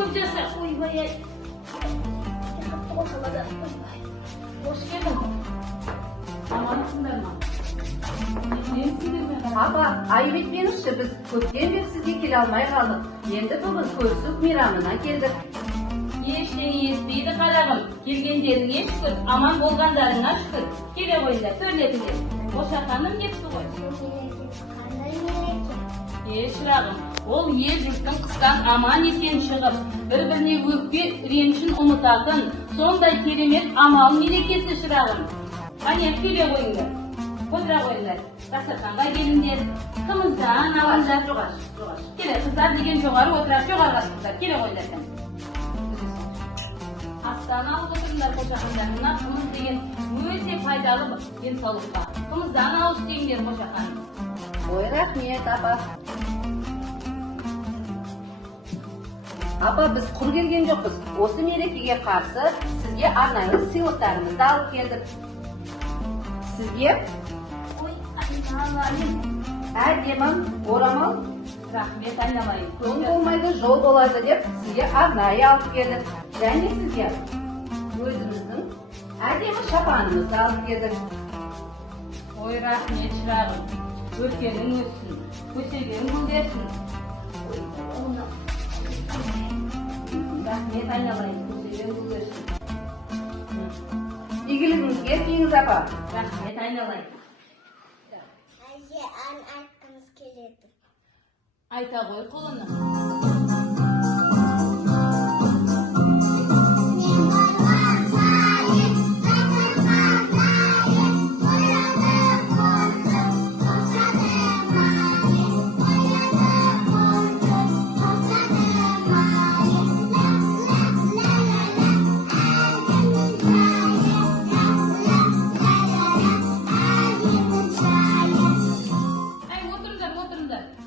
көп жаса. Ойбай. Hoş geldin. Amanısınlar mı? Апа, айып етпеңізші, біз көптен бері сізге келе алмай қалдық. Енді бүгін көрісіп мейрамына келдік. Ештеңе етпейді қарағым. Келгендеріңе шүкір, аман болғандарыңа шүкір. Келе қойыңдар, төрлетіңдер. Қоша ханым кетті ғой. Шырағым, ол ел жұрттың қыстан аман есен шығып, бір-біріне өкпе ренішін ұмытатын, сондай керемет амал мерекесі шырағым. Қане, келе қойыңдар. Отыра қойыңдар. Дастарханға келіңдер. Қымыздан алыңдар. Жоғаш. Келе, қыздар деген жоғары отырар, жоғарыға шығыңдар. Келе қойыңдар. Астан алып отырыңдар қошақандар. Мына қымыз деген өте пайдалы денсаулыққа. Қымыздан алып істеңдер қошақаным. Ой, рахмет, апа. Апа, біз құр келген жоқпыз. Осы мерекеге қарсы сізге арнайы сыйлықтарымызды алып келдік. Сізге әдемі орамал, Рахмет айналайын. жол болмайды, жол болады деп сізге арнайы алып келдік. Және сізге өзіміздің әдемі шапанымызды алып келдік. Ой, рахмет шырағым. Өркенің өссін, көсегің гүлдерсін. Рахмет айналайын, көсегің гүлдерсін. Игілігіңізге тиіңіз, апа. Рахмет айналайын. Әже, ән айтқыңыз келеді. Айта ғой құлыным.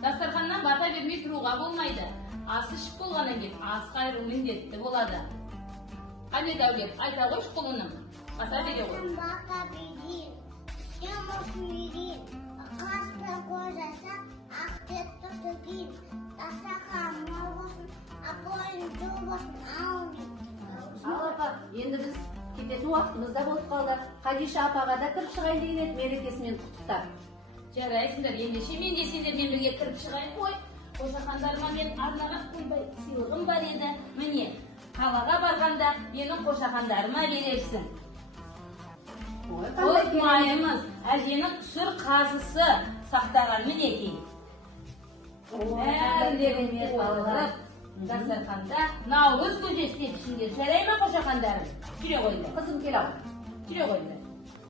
Дастарханнан бата бермей тұруға болмайды. Асы ішіп болғаннан кейін ас қайыру міндетті болады. Қане Дәулет, айта қойшы құлыным. Бата бере ғой. Бата берейін, жұмыс берейін, қасты қожаса, ақтетті төгейін, дастархан мол болсын, апойын жол болсын, аумин. Ал апа, енді біз кететін уақытымызда болып қалды. Қадиша апаға да кіріп шығайын деген еді мерекесімен құттықтап. Жарайсыңдар, ендеше мен де сендермен бірге кіріп шығайын ғой. Қошақандарыма мен арнаған қойбай сыйлығым бар еді. Міне, қалаға барғанда менің қошақандарыма берерсің. Ұмытпаймыз, әженің сүр қазысы сақтаған мінекей. Бәрілеріңе балғырып, дастарханда Наурыз көжесі деп ішіңдер. Жарай ма қошақандарым? Жүре қойыңдар. Қызым кел ау. Жүре қойыңдар.